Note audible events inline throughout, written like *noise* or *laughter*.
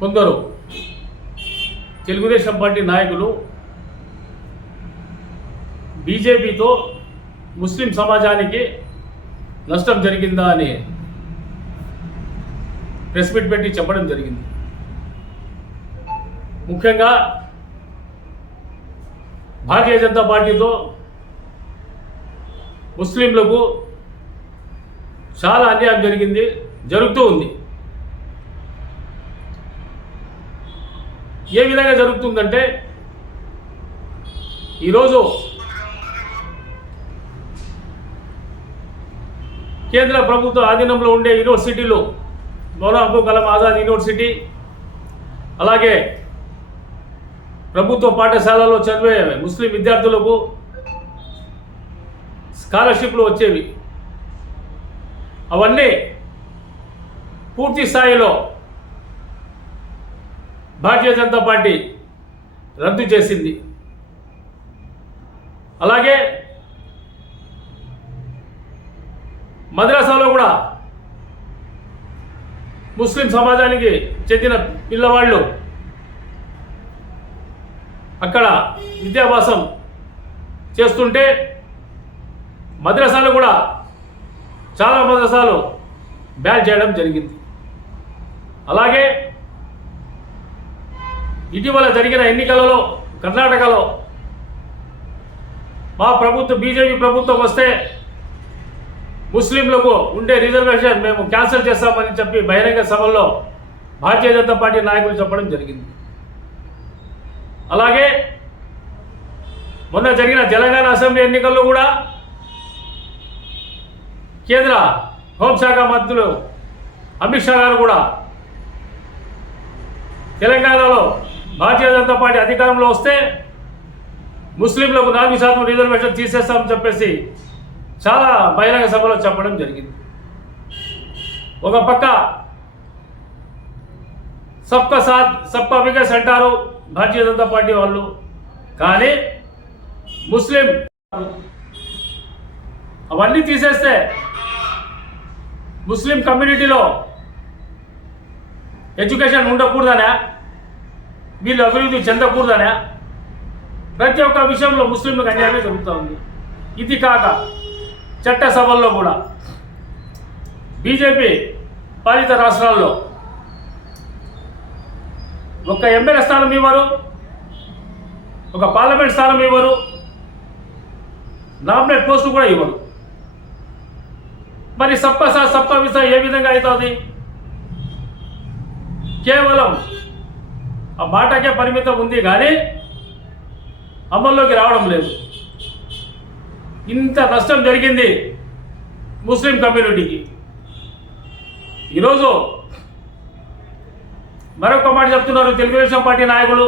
కొందరు తెలుగుదేశం పార్టీ నాయకులు బీజేపీతో ముస్లిం సమాజానికి నష్టం జరిగిందా అని ప్రెస్ మీట్ పెట్టి చెప్పడం జరిగింది. ముఖ్యంగా భారతీయ జనతా పార్టీతో ముస్లింలకు చాలా అన్యాయం జరిగింది జరుగుతూ ఉంది. ఏ విధంగా జరుగుతుందంటే ఈరోజు కేంద్ర ప్రభుత్వ ఆధీనంలో ఉండే యూనివర్సిటీలు మౌలా అబుల్ కలాం ఆజాద్ యూనివర్సిటీ అలాగే ప్రభుత్వ పాఠశాలలో చదివే ముస్లిం విద్యార్థులకు స్కాలర్షిప్లు వచ్చేవి. అవన్నీ పూర్తి స్థాయిలో భారతీయ జనతా పార్టీ రద్దు చేసింది. అలాగే మద్రాసాలో కూడా ముస్లిం సమాజానికి చెందిన పిల్లవాళ్ళు అక్కడ విద్యాభ్యాసం చేస్తుంటే మద్రసాలు కూడా చాలా మద్రసాలు బ్యాన్ చేయడం జరిగింది. అలాగే ఇటీవల జరిగిన ఎన్నికలలో కర్ణాటకలో మా ప్రభుత్వం బీజేపీ ప్రభుత్వం వస్తే ముస్లింలకు ఉండే రిజర్వేషన్ మేము క్యాన్సిల్ చేస్తామని చెప్పి బహిరంగ సభల్లో భారతీయ జనతా పార్టీ నాయకులు చెప్పడం జరిగింది. అలాగే మొన్న జరిగిన తెలంగాణ అసెంబ్లీ ఎన్నికల్లో కూడా కేంద్ర హోంశాఖ మంత్రులు అమిత్ షా గారు కూడా తెలంగాణలో భారతీయ జనతా పార్టీ అధికారంలో వస్తే ముస్లింలకు నాలుగు శాతం రిజర్వేషన్ తీసేస్తామని చెప్పేసి చాలా బహిరంగ సభలో చెప్పడం జరిగింది. ఒక పక్క సబ్కా సాత్ సబ్కా వికాస్ అంటారు భారతీయ జనతా పార్టీ వాళ్ళు. కానీ ముస్లిం అవన్నీ తీసేస్తే ముస్లిం కమ్యూనిటీలో ఎడ్యుకేషన్ ఉండకూడదనే వీళ్ళు అభివృద్ధి చెందకూడదనే ప్రతి ఒక్క విషయంలో ముస్లింలకు అన్యాయమే జరుగుతూ ఉంది. ఇది కాక చట్టసభల్లో కూడా బీజేపీ పాలిత రాష్ట్రాల్లో ఒక ఎమ్మెల్యే స్థానం ఇవ్వరు ఒక పార్లమెంట్ స్థానం ఇవ్వరు నామినేట్ పోస్టు కూడా ఇవ్వరు. మరి సప్ప సప్ప విస ఏ విధంగా అవుతుంది? కేవలం ఆ మాటకే పరిమితం ఉంది కానీ అమల్లోకి రావడం లేదు. ఇంత నష్టం జరిగింది ముస్లిం కమ్యూనిటీకి. ఈరోజు మరొక మాట చెప్తున్నారు తెలుగుదేశం పార్టీ నాయకులు.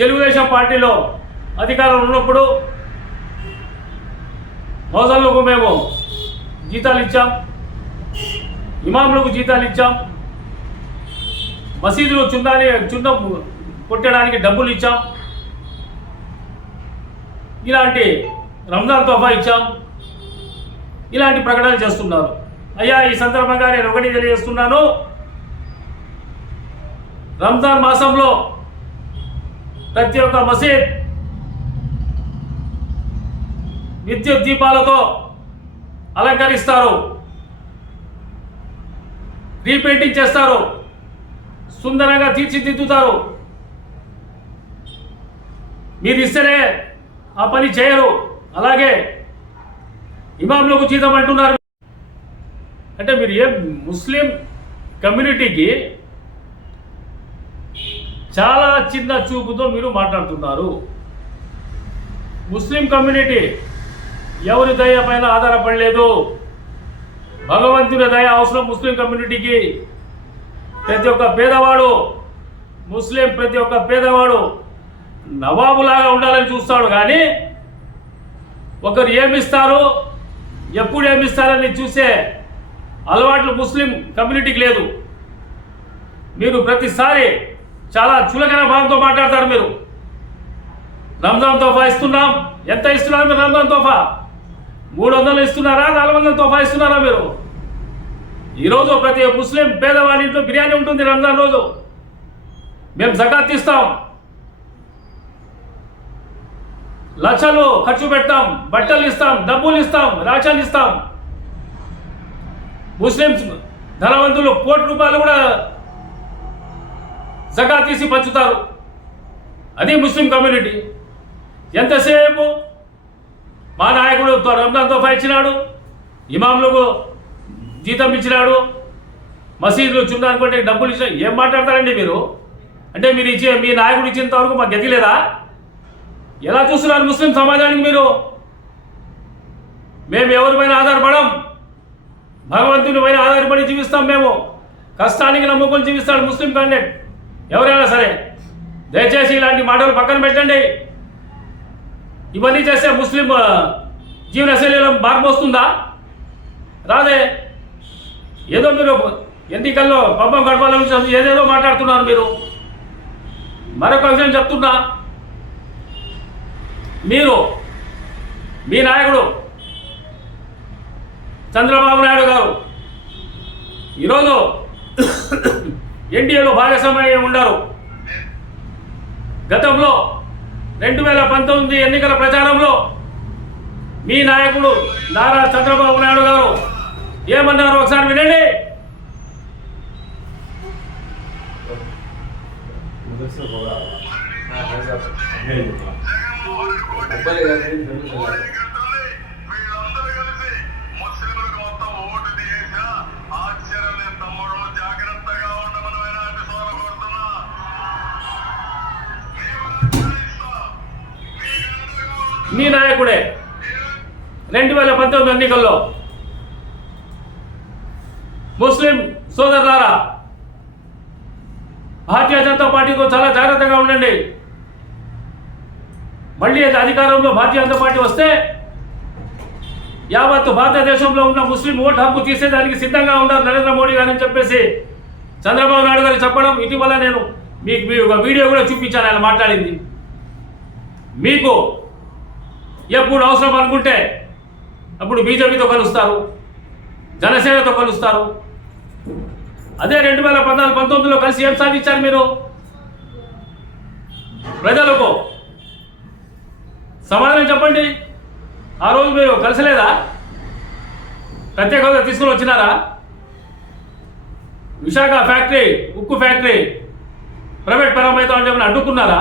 తెలుగుదేశం పార్టీలో అధికారం ఉన్నప్పుడు మోసంలోకి మేము జీతాలు ఇచ్చాం ఇమాంలకు జీతాలు ఇచ్చాం మసీదులో చుందాని చుందం కొట్టడానికి డబ్బులు ఇచ్చాం. ఇలాంటి రంజాన్ తోఫా ఇచ్చాం. ఇలాంటి ప్రకటనలు చేస్తున్నారు. అయ్యా ఈ సందర్భంగా నేను ఒకటి తెలియజేస్తున్నాను. రంజాన్ మాసంలో ప్రతి ఒక్క మసీద్ విద్యుత్ దీపాలతో అలంకరిస్తారు. రీపెయింటింగ్ చేస్తారు. సుందరంగా తీర్చిదిద్దుతారు. మీరు ఇస్తేనే ఆ పని చేయరు. అలాగే ఇమాంలకు జీతం అంటున్నారు. అంటే మీరు ఏ ముస్లిం కమ్యూనిటీకి చాలా చిన్న చూపుతో మీరు మాట్లాడుతున్నారు. ముస్లిం కమ్యూనిటీ ఎవరి దయ పైన ఆధారపడలేదు. భగవంతుని దయ అవసరం ముస్లిం కమ్యూనిటీకి. ప్రతి ఒక్క పేదవాడు ముస్లిం ప్రతి ఒక్క పేదవాడు నవాబులాగా ఉండాలని చూస్తాడు కానీ ఒకరు ఏమిస్తారు ఎప్పుడు ఏమిస్తారని చూసే అలవాట్లు ముస్లిం కమ్యూనిటీకి లేదు. మీరు ప్రతిసారి చాలా చులకన భావంతో మాట్లాడతారు మీరు. రంజాన్ తోఫా ఇస్తున్నాం. ఎంత ఇస్తున్నారు మీరు రంజాన్ తోఫా? మూడు వందలు ఇస్తున్నారా? నాలుగు వందల తోఫా ఇస్తున్నారా మీరు? ఈరోజు ప్రతి ముస్లిం పేదవాడి ఇంట్లో బిర్యానీ ఉంటుంది రంజాన్ రోజు. మేము జకాత్ ఇస్తాం. లక్షలు ఖర్చు పెడతాం బట్టలు ఇస్తాం డబ్బులు ఇస్తాం రాషన్ ఇస్తాం. ముస్లిమ్స్ ధనవంతులు కోటి రూపాయలు కూడా జకా తీసి పంచుతారు. అది ముస్లిం కమ్యూనిటీ. ఎంతసేపు మా నాయకుడు రంజాన్ తోఫా ఇచ్చినాడు ఇమాములకు జీతం ఇచ్చినాడు మసీదులు చుందానుకుంటే డబ్బులు ఇచ్చిన ఏం మాట్లాడతారండి మీరు? అంటే మీరు ఇచ్చే మీ నాయకుడు ఇచ్చేంత వరకు మాకు గతి లేదా? ఎలా చూస్తున్నారు ముస్లిం సమాజానికి మీరు? మేము ఎవరిపైన ఆధారపడం? భగవంతుని పైన ఆధారపడి జీవిస్తాం మేము. కష్టానికి నమ్ముకొని జీవిస్తాడు ముస్లిం క్యాండిడేట్ ఎవరైనా సరే దయచేసి ఇలాంటి మాటలు పక్కన పెట్టండి. ఇవన్నీ చేస్తే ముస్లిం జీవనశైలిలో మార్పు వస్తుందా? రాదే. ఏదో మీరు ఎన్నికల్లో పబ్బం గడపాలని చెప్పి ఏదేదో మాట్లాడుతున్నారు మీరు. మరొక విషయం చెప్తున్నా. మీరు మీ నాయకుడు చంద్రబాబు నాయుడు గారు ఈరోజు ఎన్డీఏలో భాగస్వామ్యం ఉన్నారు గతంలో రెండు వేల పంతొమ్మిది ఎన్నికల ప్రచారంలో మీ నాయకుడు నారా చంద్రబాబు నాయుడు గారు ఏమన్నారు? ఒకసారి వినండి. మీ నాయకుడే. రెండు వేల పంతొమ్మిది ఎన్నికల్లో ముస్లిం సోదరులారా భారతీయ జనతా పార్టీతో చాలా జాగ్రత్తగా ఉండండి. మళ్ళీ అది అధికారంలో భారతీయ జనతా పార్టీ వస్తే యావత్ భారతదేశంలో ఉన్న ముస్లిం ఓటు హక్కు తీసేదానికి సిద్ధంగా ఉన్నారు నరేంద్ర మోడీ గారు అని చెప్పేసి చంద్రబాబు నాయుడు గారు చెప్పడం ఇటీవల నేను మీకు మీ ఒక వీడియో కూడా చూపించాను ఆయన మాట్లాడింది. మీకు ఎప్పుడు అవసరం అనుకుంటే అప్పుడు బీజేపీతో కలుస్తారు జనసేనతో కలుస్తారు. అదే రెండు వేల పద్నాలుగు పంతొమ్మిదిలో కలిసి ఏం సాధించారు మీరు? ప్రజలకు సమాధానం చెప్పండి. ఆ రోజు మీరు కలిసలేదా? ప్రత్యేక హోదా తీసుకుని వచ్చినారా? విశాఖ ఫ్యాక్టరీ ఉక్కు ఫ్యాక్టరీ ప్రైవేట్ పరమైతే అంటే ఏమైనా అడ్డుకున్నారా?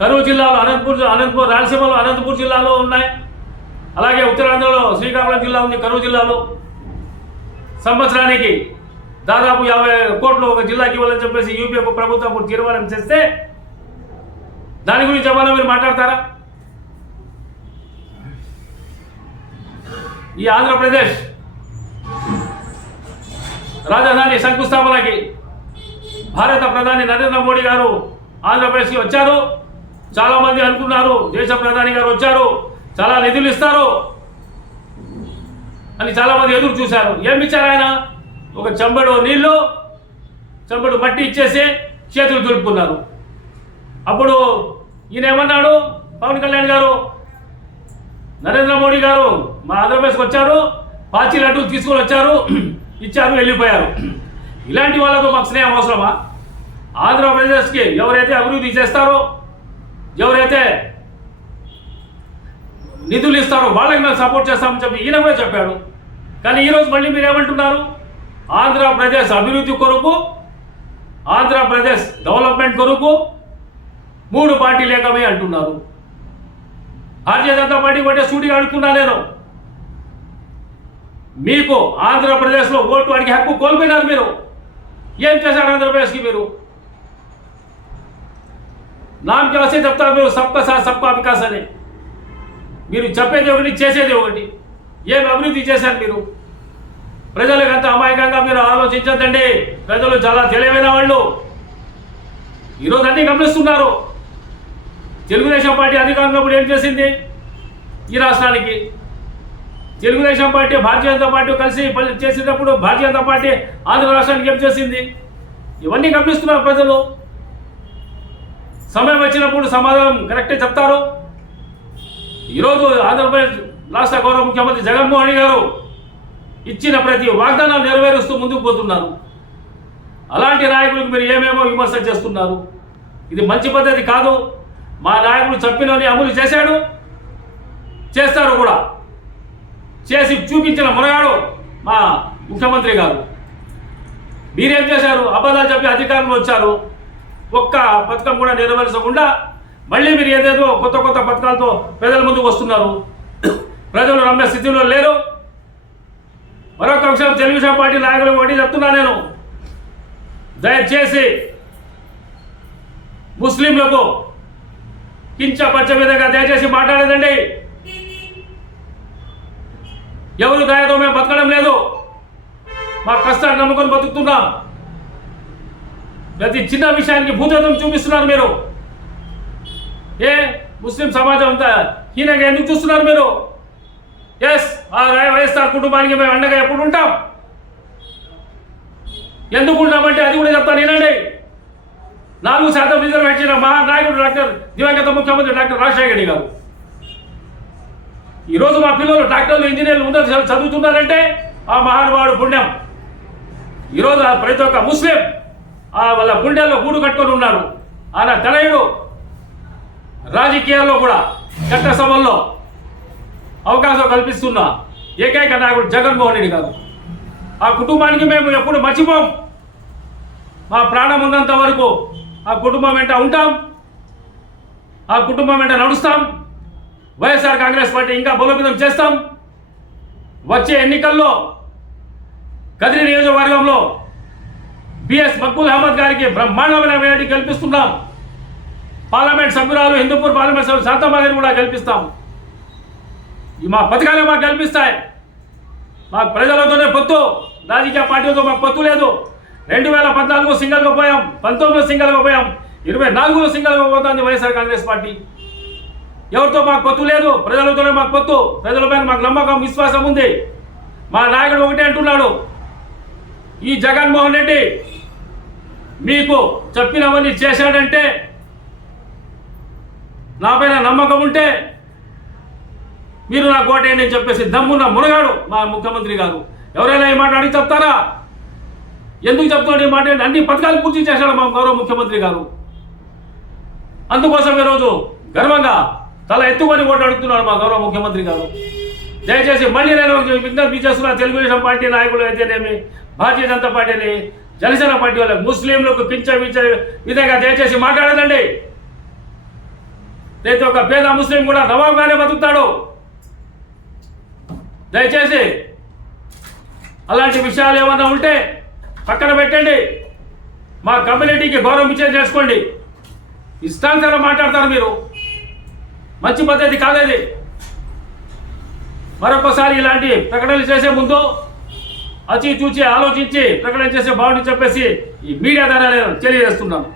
కరూరు జిల్లాలో అనంతపూర్ అనంతపూర్ రాయలసీమలో అనంతపూర్ జిల్లాలో ఉన్నాయి. అలాగే ఉత్తరాంధ్రలో శ్రీకాకుళం జిల్లా ఉంది కరూరు జిల్లాలో. సంవత్సరానికి దాదాపు యాభై కోట్లు ఒక జిల్లాకి ఇవ్వాలని చెప్పేసి యూపీ ఒక ప్రభుత్వం తీర్మానం చేస్తే దాని గురించి ఏమన్నా మీరు మాట్లాడతారా? ఈ ఆంధ్రప్రదేశ్ రాజధాని శంకుస్థాపనకి భారత ప్రధాని నరేంద్ర మోడీ గారు ఆంధ్రప్రదేశ్కి వచ్చారు. చాలామంది అనుకున్నారు దేశ ప్రధాని గారు వచ్చారు. చాలా నిధులు ఇస్తారు. అని చాలామంది ఎదురు చూశారు. ఏమి ఇచ్చారు ఆయన? ఒక చెంబడు నీళ్ళు చెంబడు మట్టి ఇచ్చేసి చేతులు దులుపుకున్నారు. అప్పుడు ఈయన ఏమన్నాడు? పవన్ కళ్యాణ్ గారు నరేంద్ర మోడీ గారు మా ఆంధ్రప్రదేశ్కి వచ్చారు పాచి లడ్డూలు తీసుకొని వచ్చారు *clears throat* ఇచ్చారు వెళ్ళిపోయారు. ఇలాంటి వాళ్ళతో మాకు స్నేహం అవసరమా? ఆంధ్రప్రదేశ్కి ఎవరైతే అభివృద్ధి చేస్తారో ఎవరైతే నిధులు ఇస్తారో వాళ్ళకి మేము సపోర్ట్ చేస్తామని చెప్పి ఈయన కూడా చెప్పాడు. కానీ ఈరోజు మళ్ళీ మీరు ఏమంటున్నారు? ఆంధ్రప్రదేశ్ అభివృద్ధి కొరకు ఆంధ్రప్రదేశ్ డెవలప్మెంట్ కొరకు మూడు పార్టీ లేకమే అంటున్నారు. భారతీయ జనతా పార్టీ అంటే సూటిగా అడుగుతున్నా నేను. మీకు ఆంధ్రప్రదేశ్లో ఓటు అడిగే హక్కు కోల్పోయినారు మీరు. ఏం చేశారు ఆంధ్రప్రదేశ్కి మీరు? నామకి వస్తే చెప్తారు మీరు సబ్కా సాత్ సబ్కా వికాస్ అని. మీరు చెప్పేది ఒకటి చేసేది ఒకటి. ఏమి అభివృద్ధి చేశారు మీరు? ప్రజలకు అంత అమాయకంగా మీరు ఆలోచించద్దండి. ప్రజలు చాలా తెలివైన వాళ్ళు. ఈరోజు అన్ని గమనిస్తున్నారు. తెలుగుదేశం పార్టీ అధికారంలో ఏం చేసింది? ఈ రాష్ట్రానికి. తెలుగుదేశం పార్టీ భారతీయ జనతా పార్టీ కలిసి పని చేసేటప్పుడు భారతీయ జనతా పార్టీ ఆంధ్ర రాష్ట్రానికి ఏం చేసింది? ఇవన్నీ గమనిస్తున్నారు ప్రజలు. సమయం వచ్చినప్పుడు సమాధానం కరెక్టే చెప్తారు. ఈరోజు ఆంధ్రప్రదేశ్ రాష్ట్ర గౌరవ ముఖ్యమంత్రి జగన్మోహన్ గారు ఇచ్చిన ప్రతి వాగ్దానాలు నెరవేరుస్తూ ముందుకు పోతున్నారు. అలాంటి నాయకులకు మీరు ఏమేమో విమర్శ చేస్తున్నారు? ఇది మంచి పద్ధతి కాదు. మా నాయకుడు చెప్పినని అమలు చేశాడు. చేస్తారు కూడా. చేసి చూపించిన మునగాడు మా ముఖ్యమంత్రి గారు. మీరేం చేశారు? అబద్ధాలు చెప్పి అధికారంలో వచ్చారు. ఒక్క పథకం కూడా నెరవేర్చకుండా మళ్ళీ మీరు ఏదేదో కొత్త కొత్త పథకాలతో ప్రజల ముందుకు వస్తున్నారు. ప్రజలు నమ్మే స్థితిలో లేరు. మరొక అంశం తెలుగుదేశం పార్టీ నాయకులు ఒకటి చెప్తున్నా నేను. దయచేసి ముస్లింలకు కించపరిచే విధంగా దయచేసి మాట్లాడదండి. ఎవరు దయతో మేము బతకడం లేదు. మా కష్టాన్ని నమ్ముకొని బతుకుతున్నాం. ప్రతి చిన్న విషయానికి భూతత్వం చూపిస్తున్నారు మీరు. ఏ ముస్లిం సమాజం అంతా హీనగా ఎందుకు చూస్తున్నారు మీరు? ఎస్ ఆ రాయ- వైఎస్ఆర్ కుటుంబానికి మేము అండగా ఎప్పుడు ఉంటాం? ఎందుకు ఉంటామంటే అది కూడా చెప్తాను వినండి నాలుగు శాతం రిజర్వేషన్ మహా నాయకుడు డాక్టర్ దివంగత ముఖ్యమంత్రి డాక్టర్ రాజశేఖర్ రెడ్డి గారు. ఈరోజు మా పిల్లలు డాక్టర్లు ఇంజనీర్లు ఉన్నత చదువుతున్నారంటే ఆ మహానుభావుడు పుణ్యం. ఈరోజు ఆ ప్రతి ఒక్క ముస్లిం ఆ వాళ్ళ గుండెల్లో గూడు కట్టుకొని ఉన్నారు. ఆయన తనయుడు రాజకీయాల్లో కూడా చట్టసభల్లో అవకాశం కల్పిస్తున్న ఏకైక నాయకుడు జగన్మోహన్ రెడ్డి గారు. ఆ కుటుంబానికి మేము ఎప్పుడు మర్చిపోం. మా ప్రాణం ఉన్నంత వరకు ఆ కుటుంబం వెంట ఉంటాం. ఆ కుటుంబం వెంట నడుస్తాం. వైఎస్ఆర్ కాంగ్రెస్ పార్టీ ఇంకా బలోపేతం చేస్తాం. వచ్చే ఎన్నికల్లో కదిరి నియోజకవర్గంలో బిఎస్ మక్బుల్ అహ్మద్ గారికి బ్రహ్మాండమైన వేడి కల్పిస్తున్నాం. పార్లమెంట్ సభ్యురాలు హిందూపూర్ పార్లమెంట్ సభ్యులు శాంతమ్మ కూడా కల్పిస్తాం. మా పథకాలే మాకు కల్పిస్తాయి. మాకు ప్రజలతోనే పొత్తు. రాజకీయ పార్టీలతో మాకు పొత్తు లేదు. రెండు వేల పద్నాలుగు సింగల్గా పోయాం పంతొమ్మిది సింగల్గా పోయాం ఇరవై నాలుగులో సింగల్గా పోతుంది వైఎస్ఆర్ కాంగ్రెస్ పార్టీ. ఎవరితో మాకు పొత్తు లేదు ప్రజలతోనే మాకు పొత్తు. ప్రజలపైన మాకు నమ్మకం విశ్వాసం ఉంది. మా నాయకుడు ఒకటే అంటున్నాడు. ఈ జగన్మోహన్ రెడ్డి మీకు చెప్పినవన్నీ చేశాడంటే నా పైన నమ్మకం ఉంటే మీరు నా కోటేయండి అని చెప్పేసి దమ్మున్న మునగాడు మా ముఖ్యమంత్రి గారు. ఎవరైనా ఈ మాట అడిగి చెప్తారా? ఎందుకు చెప్తున్నాడు ఈ మాట? అన్ని పథకాలు పూర్తి చేశాడు మా గౌరవ ముఖ్యమంత్రి గారు. అందుకోసం ఈరోజు గర్వంగా తల ఎత్తుకొని ఓటు అడుగుతున్నాడు మా గౌరవ ముఖ్యమంత్రి గారు. దయచేసి మళ్ళీ నేను విజ్ఞప్తి చేస్తున్న తెలుగుదేశం పార్టీ నాయకులు అయితేనేమి భారతీయ జనతా పార్టీని జనసేన పార్టీ వాళ్ళ ముస్లింలకు కించవించే విధంగా దయచేసి మాట్లాడదండి. ప్రతి ఒక్క పేద ముస్లిం కూడా నవాబ్గానే బతుకుతాడు. దయచేసి అలాంటి విషయాలు ఏమన్నా ఉంటే పక్కన పెట్టండి. మా కమ్యూనిటీకి గౌరవం ఇచ్చేది చేసుకోండి. ఇష్టాంతరం మాట్లాడతారు మీరు. మంచి పద్ధతి కాలేదు మరొకసారి ఇలాంటి ప్రకటనలు చేసే ముందు అచి చూచి ఆలోచించి ప్రకటన చేసే బాగుంటుంది చెప్పేసి ఈ మీడియా ద్వారా నేను తెలియజేస్తున్నాను.